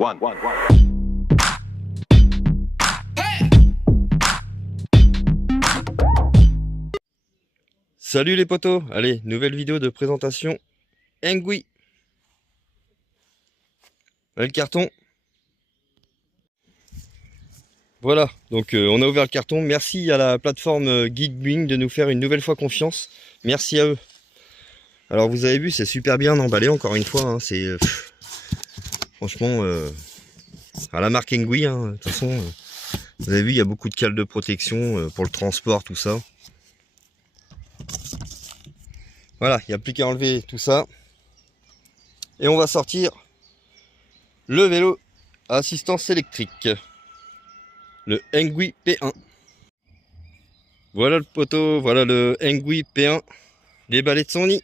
One. Salut les potos, allez, nouvelle vidéo de présentation Engui. Le carton. Voilà, donc on a ouvert le carton. Merci à la plateforme Geekbing de nous faire une nouvelle fois confiance. Merci à eux. Alors vous avez vu, c'est super bien emballé encore une fois. Hein, c'est franchement à la marque Engui. Hein, de toute façon, vous avez vu, il y a beaucoup de cales de protection pour le transport, tout ça. Voilà, il n'y a plus qu'à enlever tout ça. Et on va sortir le vélo à assistance électrique. Le Engui P1. Voilà le poteau, voilà le Engui P1 déballé de son nid.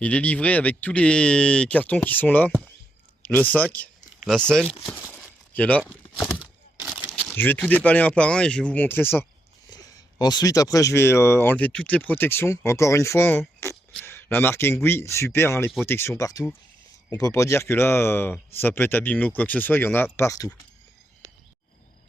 Il est livré avec tous les cartons qui sont là. Le sac, la selle qui est là. Je vais tout déballer un par un et je vais vous montrer ça. Ensuite, après, je vais enlever toutes les protections. Encore une fois, hein, la marque Engui, super, hein, les protections partout. On peut pas dire que là, ça peut être abîmé ou quoi que ce soit, il y en a partout.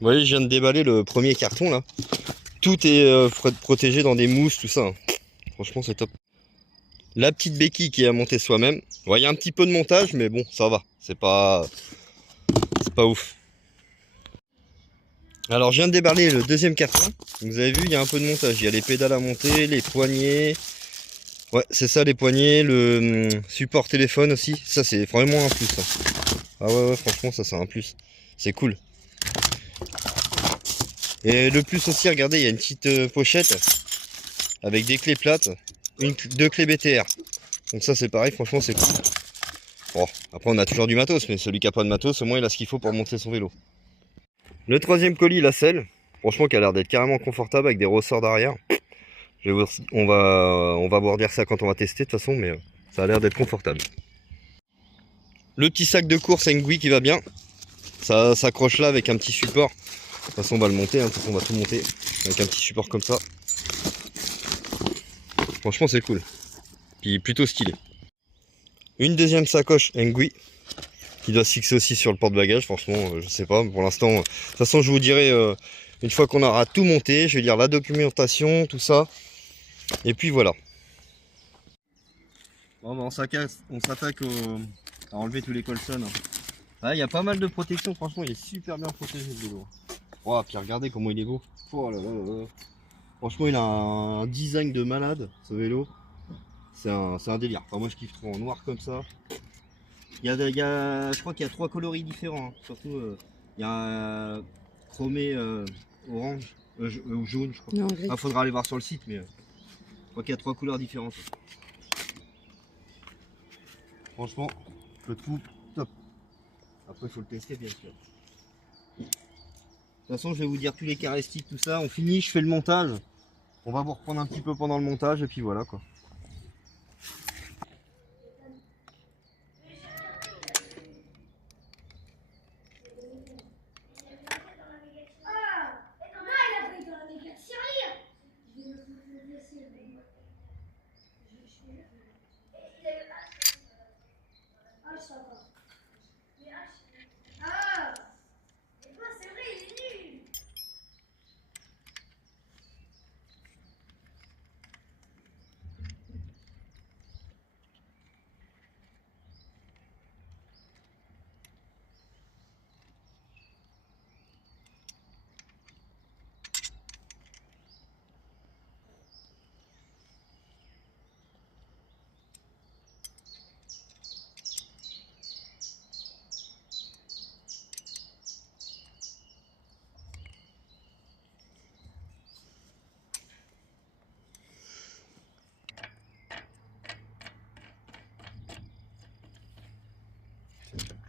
Vous voyez, je viens de déballer le premier carton là. Tout est protégé dans des mousses, tout ça. Hein. Franchement, c'est top. La petite béquille qui est à monter soi-même. Ouais, il y a un petit peu de montage, mais bon, ça va. C'est pas ouf. Alors, je viens de déballer le deuxième carton. Vous avez vu, il y a un peu de montage. Il y a les pédales à monter, les poignées. Ouais, c'est ça, les poignées. Le support téléphone aussi. Ça, c'est vraiment un plus. Hein. Ah ouais, franchement, ça, c'est un plus. C'est cool. Et le plus aussi, regardez, il y a une petite pochette avec des clés plates, deux clés BTR. Donc ça, c'est pareil, franchement, c'est cool. Bon, après, on a toujours du matos, mais celui qui n'a pas de matos, au moins, il a ce qu'il faut pour monter son vélo. Le troisième colis, la selle, franchement, qui a l'air d'être carrément confortable avec des ressorts d'arrière. On va voir dire ça quand on va tester, de toute façon, mais ça a l'air d'être confortable. Le petit sac de course Engui qui va bien. Ça s'accroche là avec un petit support. De toute façon, on va le monter, hein, de toute façon, on va tout monter avec un petit support comme ça. Franchement, c'est cool. Puis plutôt stylé. Une deuxième sacoche Engui qui doit se fixer aussi sur le porte-bagages. Franchement, je sais pas. Pour l'instant, de toute façon, je vous dirai une fois qu'on aura tout monté. Je vais lire la documentation, tout ça. Et puis voilà. Bon, bah, on s'attaque à enlever tous les colsons. Il y a pas mal de protection. Franchement, il est super bien protégé le vélo. Oh, puis regardez comment il est beau. Oh là là là là. Franchement, il a un design de malade, ce vélo. C'est un délire. Enfin, moi, je kiffe trop en noir comme ça. Je crois qu'il y a 3 coloris différents. Hein. Surtout, il y a chromé orange ou jaune, je crois. Non, gris. Ah, faudra aller voir sur le site, mais je crois qu'il y a 3 couleurs différentes. Franchement, le tout top. Après, il faut le tester, bien sûr. De toute façon, je vais vous dire tous les caractéristiques, tout ça. On finit, je fais le montage. On va vous reprendre un petit peu pendant le montage, et puis voilà quoi.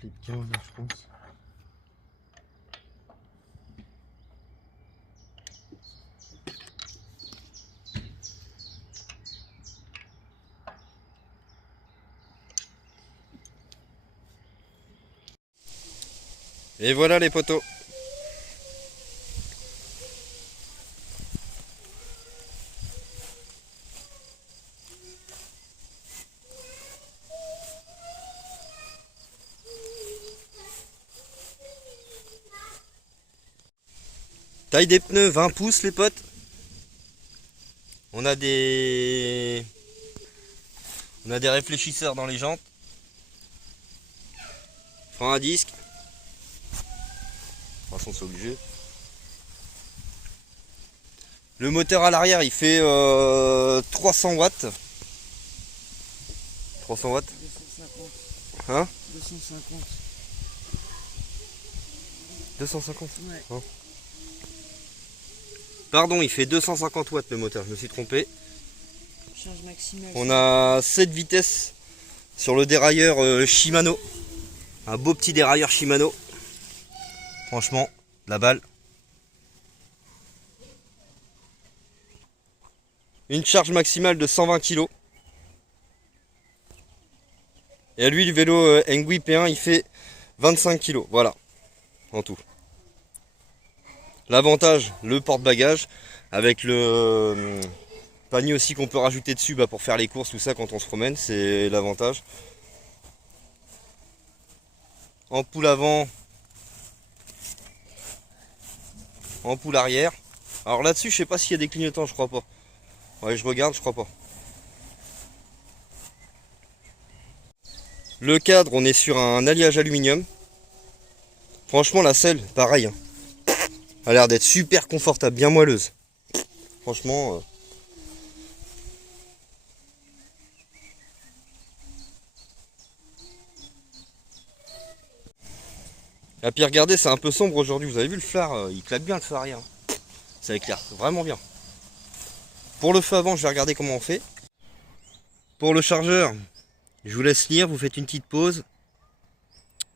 Clip 15, je pense. Et voilà les poteaux. Taille des pneus 20 pouces les potes. On a des réfléchisseurs dans les jantes. Frein à disque. De toute façon c'est obligé. Le moteur à l'arrière il fait 300 watts. 300 watts. 250. Hein? 250. 250 Ouais. Hein? Pardon, il fait 250 watts le moteur, je me suis trompé. Charge maximale. On a 7 vitesses sur le dérailleur Shimano. Un beau petit dérailleur Shimano. Franchement, la balle. Une charge maximale de 120 kg. Et à lui, le vélo Engui P1, il fait 25 kg. Voilà, en tout. L'avantage, le porte-bagages, avec le panier aussi qu'on peut rajouter dessus pour faire les courses, tout ça quand on se promène, c'est l'avantage. Ampoule avant, ampoule arrière. Alors là-dessus, je sais pas s'il y a des clignotants, je crois pas. Ouais, je regarde, je crois pas. Le cadre, on est sur un alliage aluminium. Franchement, la selle, pareil. Hein. A l'air d'être super confortable, bien moelleuse. Franchement. Et puis regardez, c'est un peu sombre aujourd'hui. Vous avez vu le phare, il claque bien le phare arrière. Ça éclaire vraiment bien. Pour le feu avant, je vais regarder comment on fait. Pour le chargeur, je vous laisse lire, vous faites une petite pause.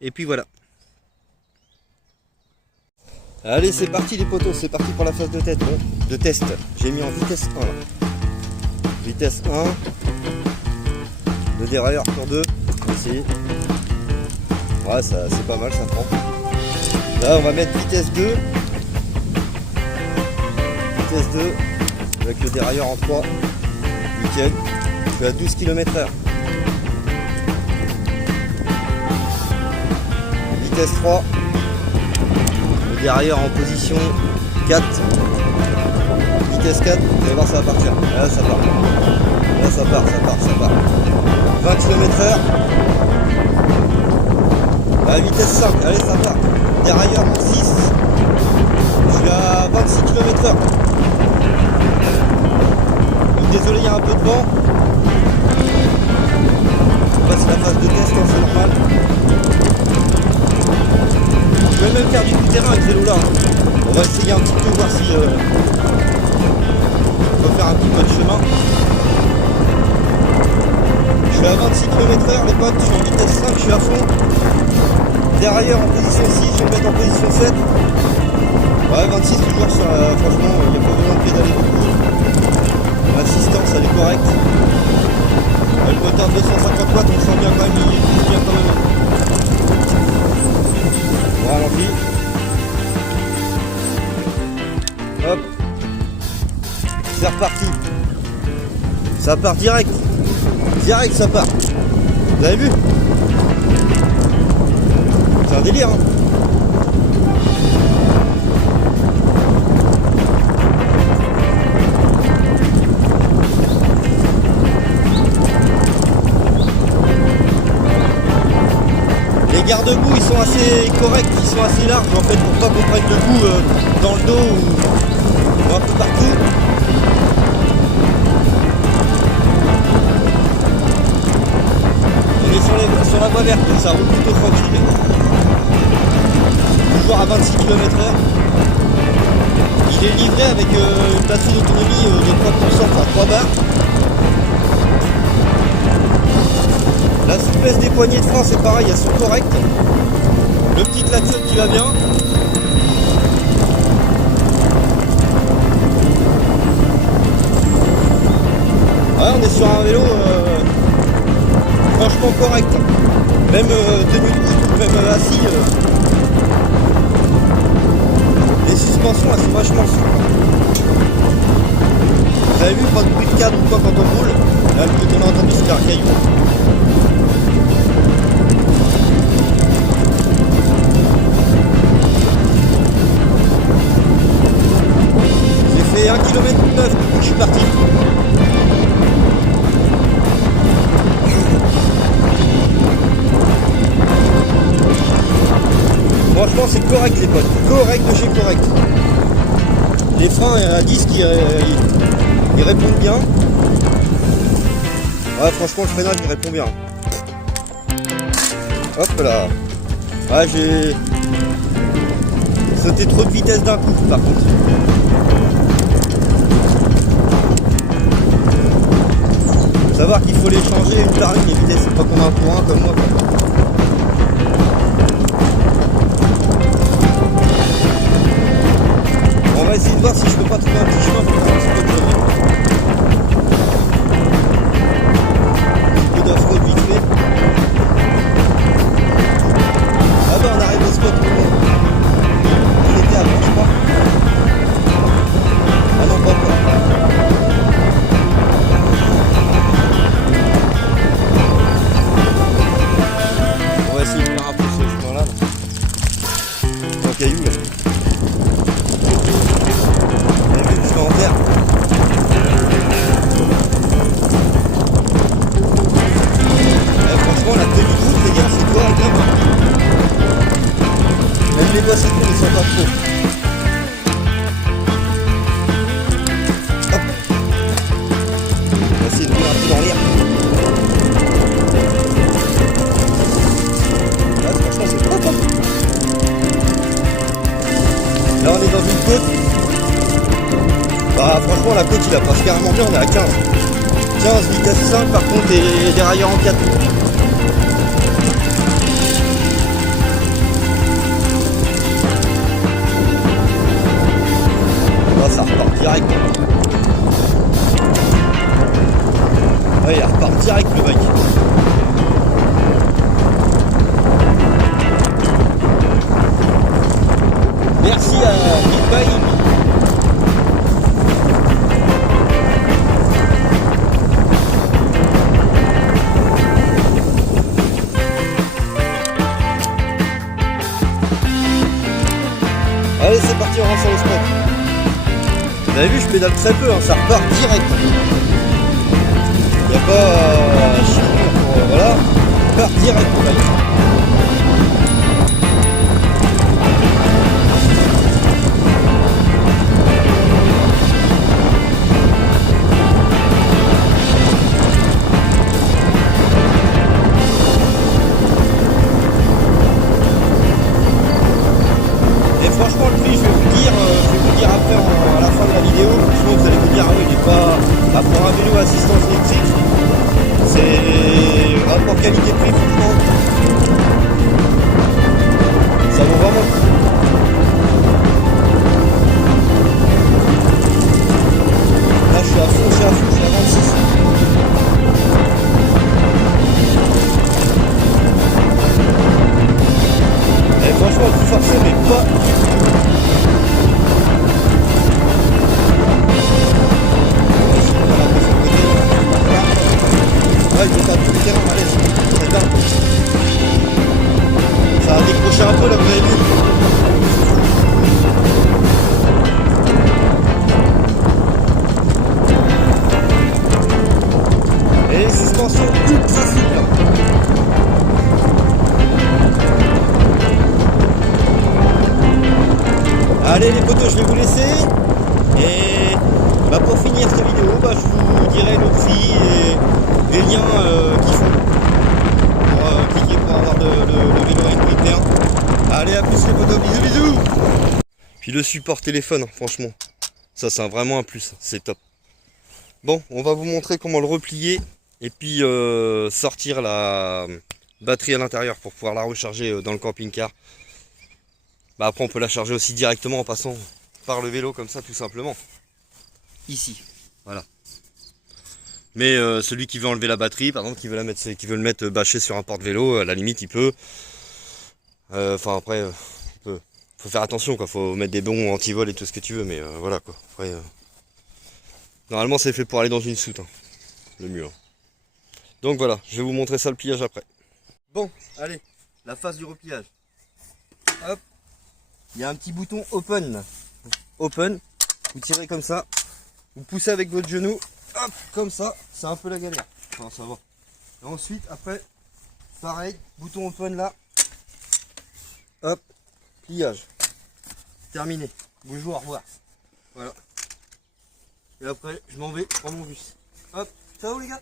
Et puis voilà. Allez, c'est parti les potos, c'est parti pour la phase de tête. Bon, de test. J'ai mis en vitesse 1 là. Vitesse 1. Le dérailleur tour 2. Ici. Ouais, ça c'est pas mal, ça prend. Là, on va mettre vitesse 2. Vitesse 2. Avec le dérailleur en 3. Nickel. Je suis à 12 km/h. Vitesse 3. Le dérailleur en position 4. Vitesse 4. Vous allez voir, ça va partir. Là, ça part. Là, ça part. 20 km/h. À vitesse 5. Allez, ça part. Dérailleur en 6. Je suis à 26 km/h. Donc, désolé, il y a un peu de vent. C'est la phase de test, hein, c'est normal. Je vais même faire du tout-terrain avec ce vélo là. On va essayer un petit peu, voir si on peut faire un petit peu de chemin. Je suis à 26 km/h les potes, je suis en vitesse 5, je suis à fond. Derrière en position 6, je vais me mettre en position 7. Ouais, 26 toujours, franchement, il n'y a pas besoin de pédaler beaucoup. L'assistance elle est correcte. Le moteur de 250 watts, on le sent bien quand même, il pousse bien quand même. On ralentit. Hop. C'est reparti. Ça part direct. Direct ça part. Vous avez vu? C'est un délire hein. Les garde-boue ils sont assez corrects, ils sont assez larges en fait pour pas qu'on prenne de boue dans le dos ou un peu partout. On est sur la voie verte, ça roule plutôt tranquille. Toujours à 26 km/h. Il est livré avec une batterie d'autonomie de 3%, enfin 3 bars. La souplesse des poignées de frein c'est pareil, elles sont correctes. Le petit klaxon qui va bien. Ouais, on est sur un vélo franchement correct. Même tenu debout, même assis. Les suspensions elles sont vachement souples. Vous avez vu, pas de bruit de cadre ou quoi quand on roule. Là, le on a entendu se faire un caillou. correct les potes, correct de chez correct. Les freins à disque ils répondent bien. Ouais, franchement le freinage il répond bien. Hop là. Ouais, j'ai sauté trop de vitesse d'un coup par contre. Faut savoir qu'il faut les changer une par une les vitesses, c'est pas qu'on a un pour un comme moi. On va essayer de voir si je peux pas trouver un petit chemin pour faire un petit peu de chemin. Un peu d'off-road vite fait. Ah bah on arrive au spot où on était avant je crois. Ah non pas encore. On va essayer de faire un peu ce chemin là. Sans caillou là. En terre. Franchement la tenue de route les gars c'est correct là-bas. Même les bois cycles ils sont pas trop. Hop. On va essayer de venir un peu dans l'air. Là franchement c'est trop top. Là on est dans une côte. Bah franchement la côte il la passe carrément bien, on est à 15. 15 vitesse 5 par contre et des railleurs en 4. Là ça repart direct. Ouais il repart direct le bike. Merci à Bitbike. Allez c'est parti, on rentre sur le spot. Vous avez vu je pédale très peu, hein, ça repart direct. Il n'y a pas voilà, ça repart direct. Franchement le prix je vais vous dire après à la fin de la vidéo, franchement vous allez vous dire ah oui il n'est pas pour un vélo à assistance électrique, c'est rapport qualité-prix franchement ça vaut vraiment le coup. Là je suis à fond, je suis à 26. Et franchement vous forcez mais pas. Ouais, il faut pas tout le terrain à l'aise. Ça a décroché un peu là, vous avez vu. Et les suspensions ultra souples. Allez les potos, je vais vous laisser. Et bah, pour finir cette vidéo, bah, je vous dirai le prix et les liens qu'il faut pour cliquer pour avoir le vélo Engui P1. Allez à plus les potos, bisous bisous. Puis le support téléphone, franchement, ça c'est vraiment un plus, c'est top. Bon, on va vous montrer comment le replier et puis sortir la batterie à l'intérieur pour pouvoir la recharger dans le camping-car. Bah après on peut la charger aussi directement en passant par le vélo comme ça tout simplement. Ici, voilà. Mais celui qui veut enlever la batterie, par exemple, qui veut le mettre bâché sur un porte-vélo, à la limite il peut. Enfin après, il peut. Faut faire attention quoi, faut mettre des bons anti-vol et tout ce que tu veux, mais voilà quoi. Après, normalement c'est fait pour aller dans une soute, hein, le mur. Donc voilà, je vais vous montrer ça le pliage après. Bon, allez, la phase du repliage. Hop. Il y a un petit bouton open là. Open, vous tirez comme ça, vous poussez avec votre genou, hop, comme ça, c'est un peu la galère. Enfin, ça va. Et ensuite, après, pareil, bouton open là, hop, pliage. Terminé. Bonjour, au revoir. Voilà. Et après, je m'en vais, je prends mon bus. Hop, ciao les gars.